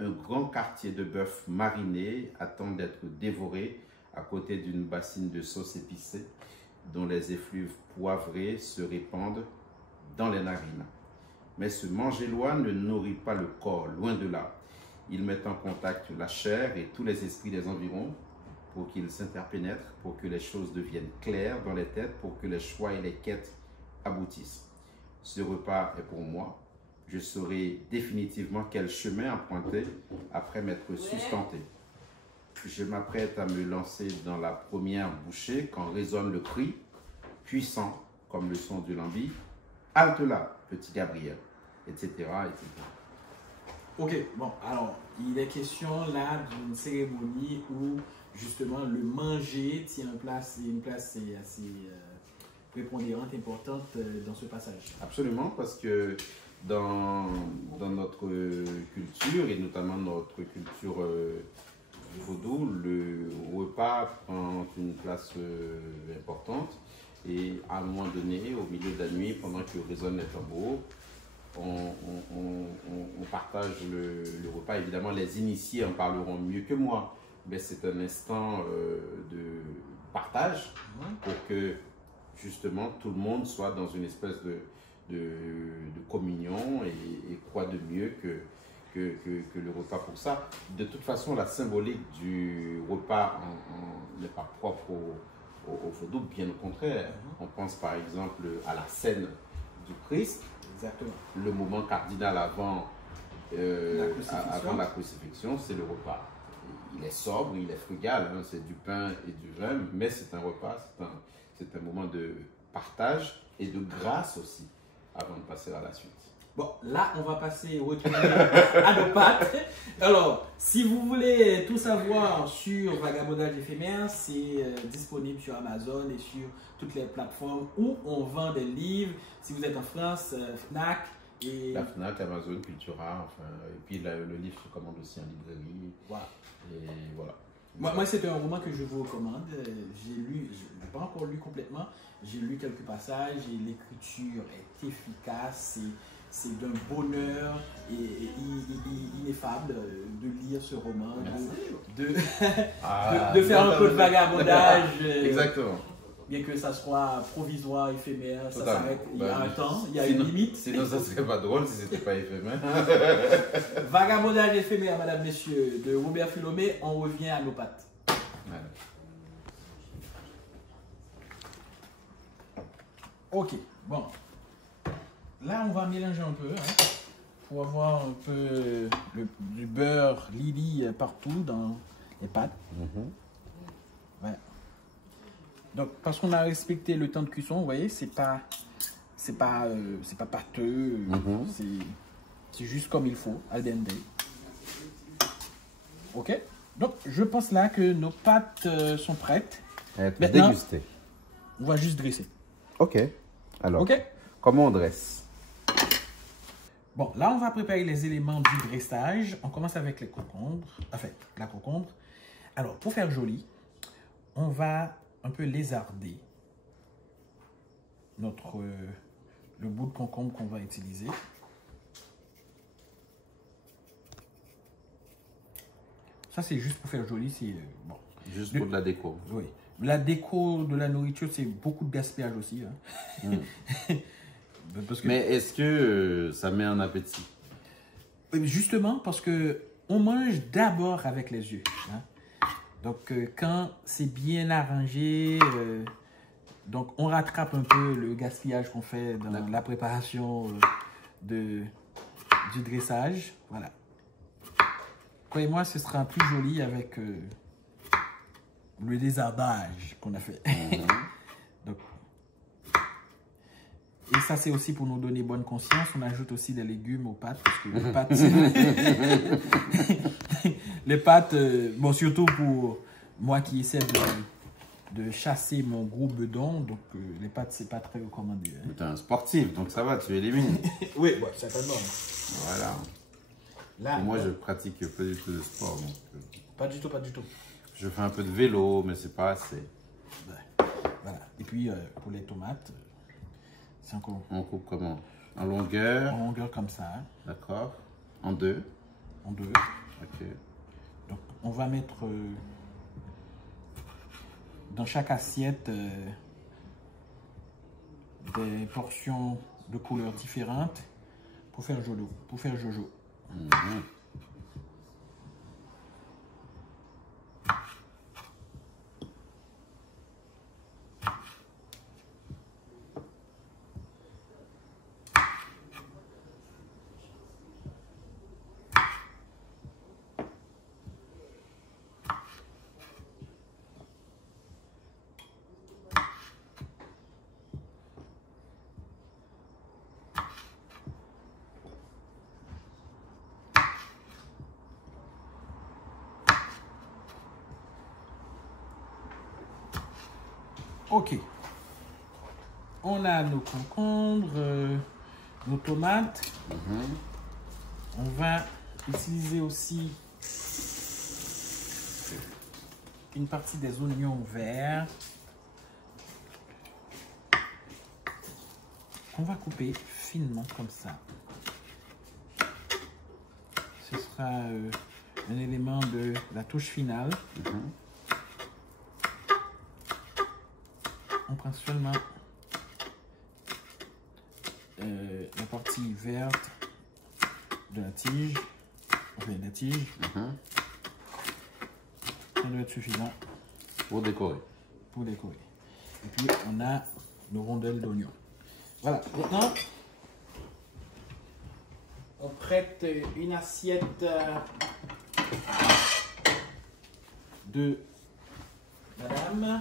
Un grand quartier de bœuf mariné attend d'être dévoré à côté d'une bassine de sauce épicée dont les effluves poivrés se répandent dans les narines. Mais ce manger-loin ne nourrit pas le corps, loin de là. Il met en contact la chair et tous les esprits des environs pour qu'ils s'interpénètrent, pour que les choses deviennent claires dans les têtes, pour que les choix et les quêtes aboutissent. Ce repas est pour moi. Je saurai définitivement quel chemin emprunter après m'être sustenté. Je m'apprête à me lancer dans la première bouchée quand résonne le cri, puissant comme le son du lambi. Halte là, petit Gabriel, etc., etc. Ok, bon, alors, il est question là d'une cérémonie où justement le manger tient une place assez prépondérante, importante dans ce passage. Absolument, parce que dans notre culture, et notamment notre culture vaudou, le repas prend une place importante. Et à un moment donné, au milieu de la nuit, pendant que résonnent les tambours, on partage le repas. Évidemment, les initiés en parleront mieux que moi, mais c'est un instant de partage pour que justement tout le monde soit dans une espèce de communion et quoi de mieux que le repas pour ça. De toute façon, la symbolique du repas n'est pas propre au vaudou, bien au contraire. On pense par exemple à la scène du Christ. Exactement. Le moment cardinal avant la crucifixion, c'est le repas. Il est sobre, il est frugal, hein, c'est du pain et du vin, mais c'est un repas, c'est un moment de partage et de grâce aussi, avant de passer à la suite. Bon, là, on va retourner à nos pattes. Alors, si vous voulez tout savoir sur Vagabondage éphémère, c'est disponible sur Amazon et sur toutes les plateformes où on vend des livres. Si vous êtes en France, Fnac et... La Fnac, Amazon, Cultura, enfin, et puis le livre se commande aussi en librairie. Voilà. Et voilà. Moi c'est un roman que je vous recommande. J'ai lu, je n'ai pas encore lu complètement, j'ai lu quelques passages et l'écriture est efficace. C'est d'un bonheur ineffable de lire ce roman, de faire un peu de vagabondage. Exactement. Bien que ça soit provisoire, éphémère, ça Totalement. s'arrête. Il y a un temps, il y a une limite. Sinon, ça serait pas drôle si c'était pas éphémère. Vagabondage éphémère, mesdames, messieurs, de Robert Philomé, on revient à nos pattes. Voilà. Ok, bon. Là, on va mélanger un peu pour avoir un peu du beurre Lily partout dans les pâtes. Ouais. Donc, parce qu'on a respecté le temps de cuisson, vous voyez, c'est pas pâteux, c'est juste comme il faut, al dente. Ok. Donc, je pense là que nos pâtes sont prêtes. Maintenant, dégustées. On va juste dresser. Ok. Alors, ok. Comment on dresse? Bon, là, on va préparer les éléments du dressage. On commence avec les concombres. En fait, la concombre. Alors, pour faire joli, on va un peu lézarder le bout de concombre qu'on va utiliser. Ça, c'est juste pour faire joli. C'est bon. Juste pour de la déco. Oui. La déco de la nourriture, c'est beaucoup de gaspillage aussi. Hein. Parce que... Mais est-ce que ça met en appétit? Justement, parce que on mange d'abord avec les yeux. Hein. Donc, quand c'est bien arrangé, donc on rattrape un peu le gaspillage qu'on fait dans la préparation du dressage. Voilà. Croyez-moi, ce sera plus joli avec le désherbage qu'on a fait. Donc, et ça, c'est aussi pour nous donner bonne conscience. On ajoute aussi des légumes aux pâtes. Parce que les pâtes, les pâtes bon, surtout pour moi qui essaie de chasser mon gros bedon. Donc, les pâtes, c'est pas très recommandé. Hein. Tu es un sportif, donc ça va, tu élimines. Oui, bon, certainement. Voilà. Là, moi, je pratique pas du tout de sport. Donc, pas du tout, pas du tout. je fais un peu de vélo, mais c'est pas assez. Voilà. Et puis, pour les tomates, c'est encore... On coupe comment? En longueur? En longueur comme ça. Hein. D'accord. En deux? En deux. Ok. Donc, on va mettre dans chaque assiette des portions de couleurs différentes pour faire jojo. Ok. On a nos concombres, nos tomates. On va utiliser aussi une partie des oignons verts. On va couper finement comme ça. Ce sera un élément de la touche finale. On prend seulement la partie verte de la tige, enfin la tige. Ça doit être suffisant pour décorer. Et puis on a nos rondelles d'oignon. Voilà, maintenant on prête une assiette de madame.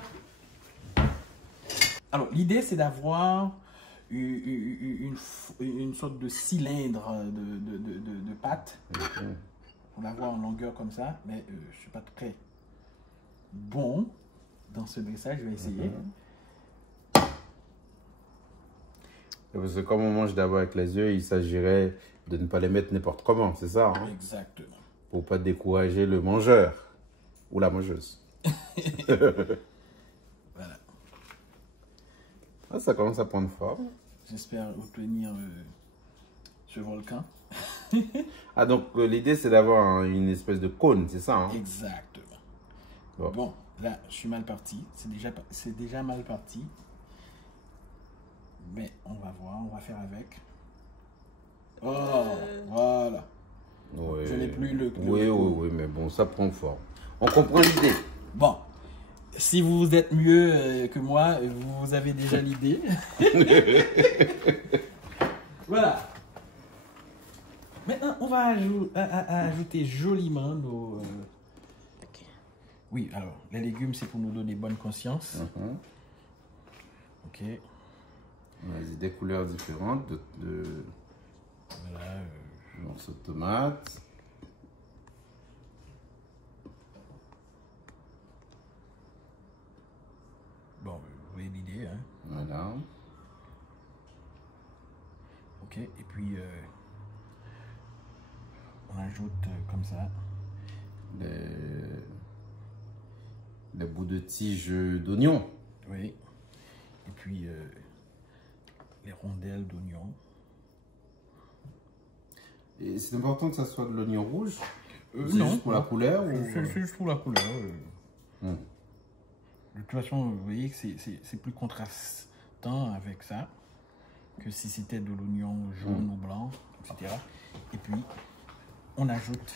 Alors, l'idée, c'est d'avoir une sorte de cylindre de pâte. On l'avoir en longueur comme ça, mais je ne suis pas très bon dans ce dressage. Je vais essayer. Parce que comme on mange d'abord avec les yeux, il s'agirait de ne pas les mettre n'importe comment, c'est ça? Hein? Exactement. Pour ne pas décourager le mangeur ou la mangeuse. Voilà. Ah, ça commence à prendre forme. J'espère obtenir ce volcan. Ah, donc l'idée c'est d'avoir une espèce de cône, c'est ça? Hein? Exactement. Bon, là, je suis mal parti. C'est déjà mal parti. Mais on va voir, on va faire avec. Oh, voilà. Oui. Je n'ai plus le... Oui, mais bon, ça prend forme. On comprend l'idée. Bon, si vous êtes mieux que moi, vous avez déjà l'idée. Voilà. Maintenant, on va ajouter joliment nos... Oui, alors, les légumes, c'est pour nous donner bonne conscience. Ok. On a des couleurs différentes de voilà, morceaux de tomates. Bon, vous voyez l'idée, hein. Voilà. Ok, et puis on ajoute comme ça les bouts de tige d'oignon. Oui, et puis les rondelles d'oignon. Et c'est important que ça soit de l'oignon rouge? C'est non, juste pour la couleur? C'est juste pour la couleur. De toute façon, vous voyez que c'est plus contrastant avec ça que si c'était de l'oignon jaune ou blanc, etc. Et puis, On ajoute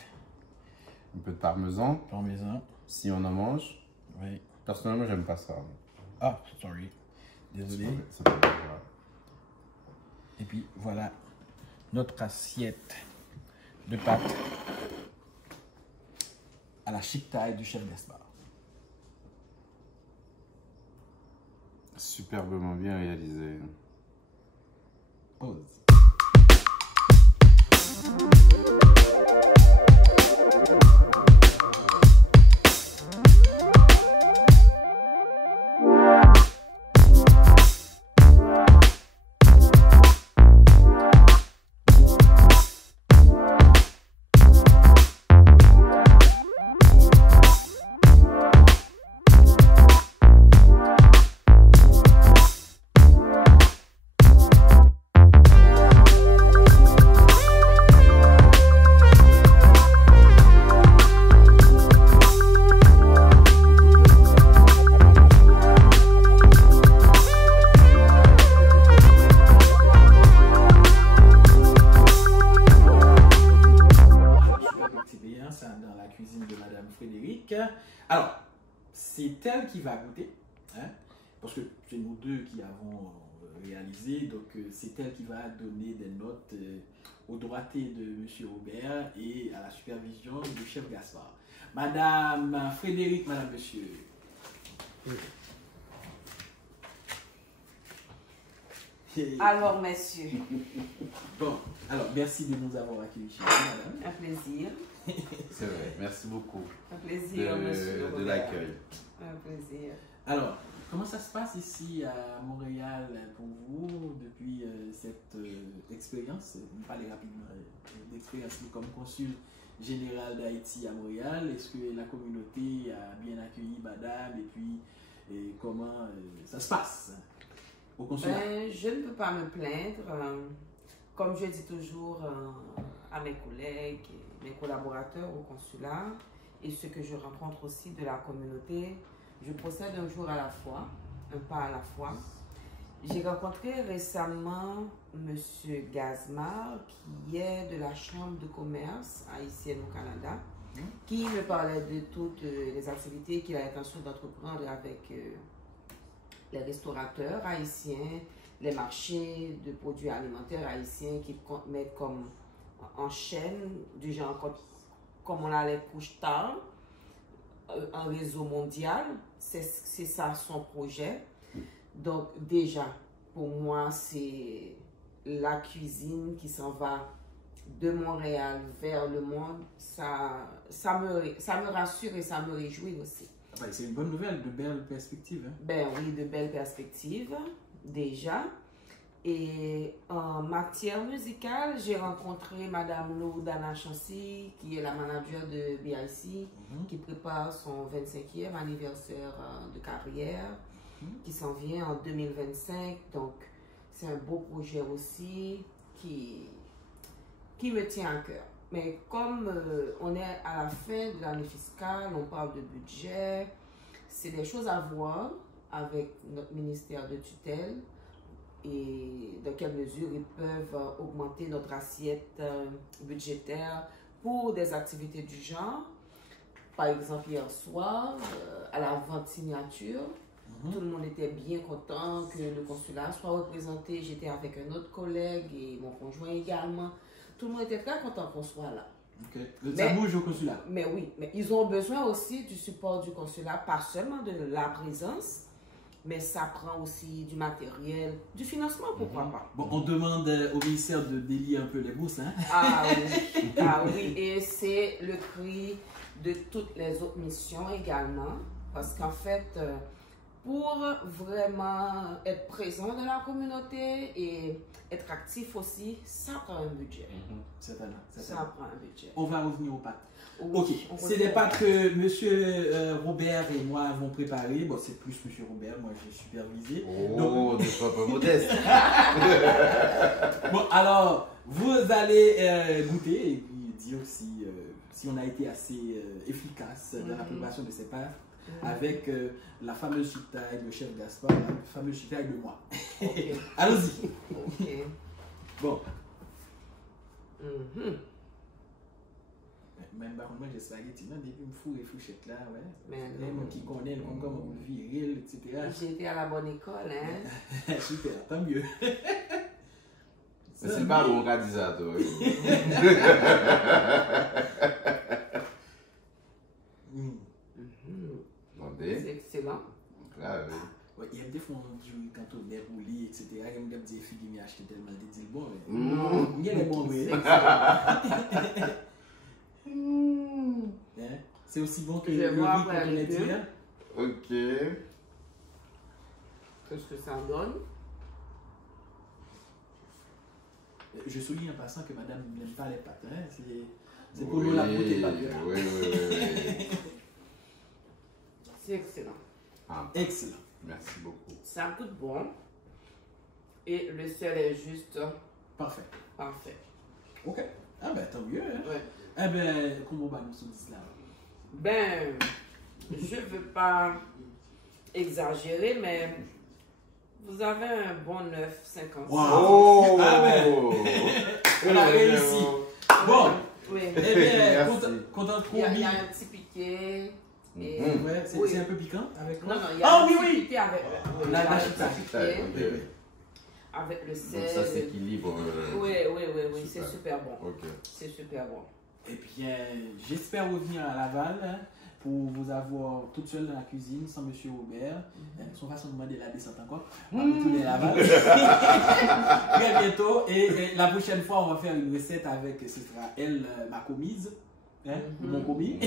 Un peu de parmesan, parmesan. si on en mange. Oui. Personnellement, j'aime pas ça. Ah, sorry. Désolé. Ça peut pas, voilà. Et puis voilà notre assiette de pâtes à la chic taille du chef Gaspard. Superbement bien réalisé. Pause. Dans la cuisine de Madame Frédéric. Alors, c'est elle qui va goûter, hein, parce que c'est nous deux qui avons réalisé, donc c'est elle qui va donner des notes au droité de M. Robert et à la supervision du chef Gaspard. Madame Frédéric, Madame Monsieur. Alors, messieurs, Bon, alors merci de nous avoir accueillis chez vous, madame. un plaisir. C'est vrai, merci beaucoup Un plaisir, monsieur. de Robert. l'accueil. Un plaisir. Alors, comment ça se passe ici à Montréal pour vous depuis cette expérience? Vous parlez rapidement d'expérience comme consul général d'Haïti à Montréal. Est-ce que la communauté a bien accueilli madame et puis comment ça se passe au consulat? Ben, je ne peux pas me plaindre. Comme je dis toujours à mes collègues, et mes collaborateurs au consulat et ceux que je rencontre aussi de la communauté, je procède un jour à la fois, un pas à la fois. J'ai rencontré récemment M. Gazmar, qui est de la Chambre de commerce haïtienne au Canada, qui me parlait de toutes les activités qu'il a l'intention d'entreprendre avec les restaurateurs haïtiens, les marchés de produits alimentaires haïtiens qui mettent comme en chaîne, du genre comme on a les couches tard, un réseau mondial. C'est ça son projet. Donc déjà, pour moi, c'est la cuisine qui s'en va de Montréal vers le monde. Ça me rassure et ça me réjouit aussi. C'est une bonne nouvelle, de belles perspectives. Hein? Ben oui, de belles perspectives, déjà. Et en matière musicale, j'ai rencontré Madame Lourdana Chancy, qui est la manager de BIC, qui prépare son 25e anniversaire de carrière, qui s'en vient en 2025. Donc, c'est un beau projet aussi qui me tient à cœur. Mais comme on est à la fin de l'année fiscale, on parle de budget, c'est des choses à voir avec notre ministère de tutelle et dans quelle mesure ils peuvent augmenter notre assiette budgétaire pour des activités du genre. Par exemple, hier soir, à la vente signature, tout le monde était bien content que le consulat soit représenté. J'étais avec un autre collègue et mon conjoint également. Tout le monde était très content qu'on soit là. Okay. Ça bouge au consulat. Mais oui, mais ils ont besoin aussi du support du consulat, pas seulement de la présence, mais ça prend aussi du matériel, du financement, pourquoi pas. Bon, on demande au ministère de délier un peu les bourses, hein? Ah oui, ah oui, et c'est le cri de toutes les autres missions également, parce qu'en fait, pour vraiment être présent dans la communauté et être actif aussi, ça prend un budget. Certainement. Ça prend un budget. On va revenir aux pâtes. Oui, ok, c'est des pâtes que M. Robert et moi avons préparées. Bon, c'est plus M. Robert, moi j'ai supervisé. Oh, ne sois pas modeste. Bon, alors, vous allez goûter et puis dire si on a été assez efficace dans la préparation de ces pâtes. Avec la fameuse chitaille de chef Gaspard, la fameuse chitaille de moi. Okay. Allons-y. Ok. Bon. Même par contre, moi, j'ai spaghetti, non, depuis me fous et fouchette là, ouais. Mais Et non. moi qui connais, comme on viril, etc. J'ai été à la bonne école, hein. Super, tant mieux. Mais c'est pas bon qu'a dit ça, toi. Attendez. C'est excellent. Ah, oui. Ouais, il y a des fois du quand on est roulé, etc. Il y a des filles qui m'ont acheté tellement de dit bon, mais il y a des bons oui. Hein? C'est aussi bon que Je le vais riz voir qu'on après connaît avec eux. dire. Ok. Qu'est-ce que ça donne? Je souligne en passant que madame n'aime pas les pâtes. Hein? C'est pour nous la beauté pas bien. Oui. C'est excellent. Ah, Excellent. merci beaucoup. Ça coûte bon. Et le sel est juste Parfait. parfait. Ok. Ah ben tant mieux. Hein? Ouais. Eh ben, comment on va nous dire là? Ben, je ne veux pas exagérer, mais vous avez un bon 9,56. Wow. Oh! Ah ben, on a réussi. Bon, Oui. eh bien, Merci. content de Il y a Kobe. un petit piqué. Et... Ouais, c'est Oui. c'est un peu piquant avec Non, quoi? non, il y a Ah un oui, petit oui. piqué avec, La il y a un chita. petit piqué Ok. Oui, oui. avec le Donc sel. ça s'équilibre. Oui, c'est Super. super bon. Ok. C'est super bon. Eh bien, j'espère revenir à Laval hein, pour vous avoir toute seule dans la cuisine sans Monsieur Robert. Son façon de demander la descente encore. Pour retourner à Laval. Très bientôt. Et la prochaine fois, on va faire une recette avec, ce sera elle, ma commise. Hein, mon commis.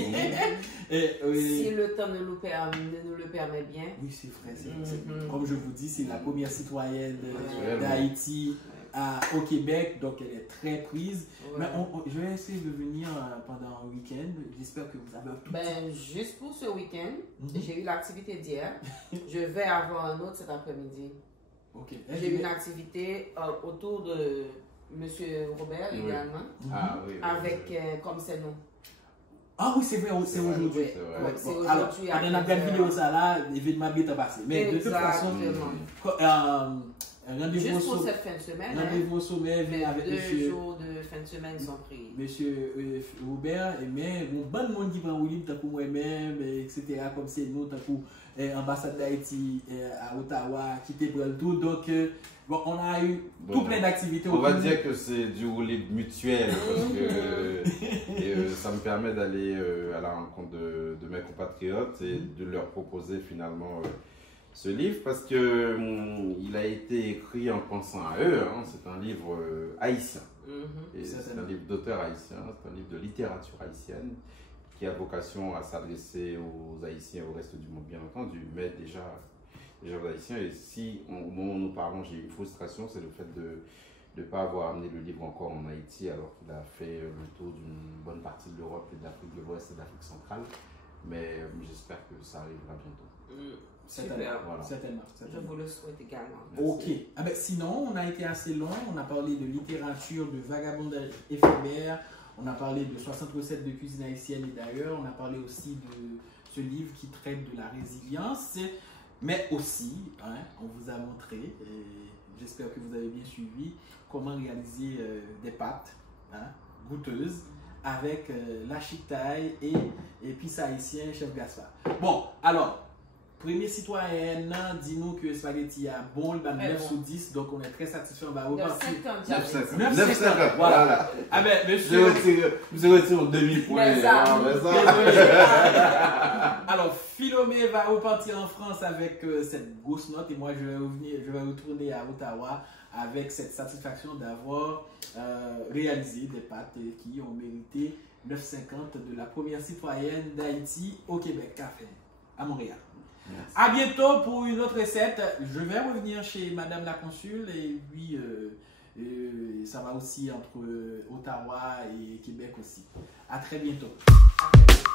Et, Si le temps nous le permet bien. oui, c'est vrai. Mhm. Comme je vous dis, c'est la première citoyenne Ouais. d'Haïti au Québec, donc elle est très prise. Ouais. Mais je vais essayer de venir pendant un week-end. J'espère que vous avez un tout Ben, juste pour ce week-end, Mhm. j'ai eu l'activité d'hier. Je vais avoir un autre cet après-midi. Ok. J'ai eu une activité autour de Monsieur Robert Oui. également, Ah oui. avec comme c'est nous. Ah oui, c'est vrai, c'est aujourd'hui. Oui, c'est vrai. ouais, c'est Bon, alors, aujourd'hui. on a bien vidéo ça là, l'événement bien passé. Mais de toute façon, Exactement. rendez-vous Juste pour au cette fin de semaine, hein, rendez-vous au sommet mais avec 2 monsieur, jours de fin de semaine sont pris. monsieur Robert, et mais bon monde qui prend au libre, tant pour moi-même, etc. Comme c'est nous, tant pour ambassade d'Haïti à Ottawa, qui était pour le tout. Donc, bon, on a eu Bon, tout plein d'activités. On va autour. dire que c'est du roulis mutuel parce que ça me permet d'aller à la rencontre de mes compatriotes et de leur proposer finalement ce livre parce que il a été écrit en pensant à eux. Hein. C'est un livre haïtien. Et c'est un livre d'auteur haïtien, c'est un livre de littérature haïtienne qui a vocation à s'adresser aux Haïtiens et au reste du monde, bien entendu, mais déjà aux Haïtiens. Et si, au moment où nous parlons, j'ai une frustration, c'est le fait de ne pas avoir amené le livre encore en Haïti, alors qu'il a fait le tour d'une bonne partie de l'Europe et de l'Afrique de l'Ouest et de l'Afrique centrale. Mais j'espère que ça arrivera bientôt. Super. Voilà. Certainement. Je vous le souhaite également. Ok. Ah ben, sinon, on a été assez long. On a parlé de littérature, de vagabondage éphémère. On a parlé de 60 recettes de cuisine haïtienne et d'ailleurs. On a parlé aussi de ce livre qui traite de la résilience. Mais aussi, hein, on vous a montré, et j'espère que vous avez bien suivi, comment réaliser des pâtes hein, goûteuses avec la chitaille et épices haïtiennes, chef Gaspard. Bon, alors. Premier citoyenne, dis-nous que spaghetti a bon, le 9 sur 10, donc on est très satisfait, on va repartir. 9,50. 9,50. Voilà. Ah ben, Je monsieur. retire mon demi-point. Mais ça, Désolé. Alors, Philomé va repartir en France avec cette grosse note et moi je vais retourner à Ottawa avec cette satisfaction d'avoir réalisé des pâtes qui ont mérité 9,50 de la première citoyenne d'Haïti au Québec, à Montréal. Merci. À bientôt pour une autre recette. Je vais revenir chez Madame la Consul et puis ça va aussi entre Ottawa et Québec aussi. À très bientôt. À très bientôt.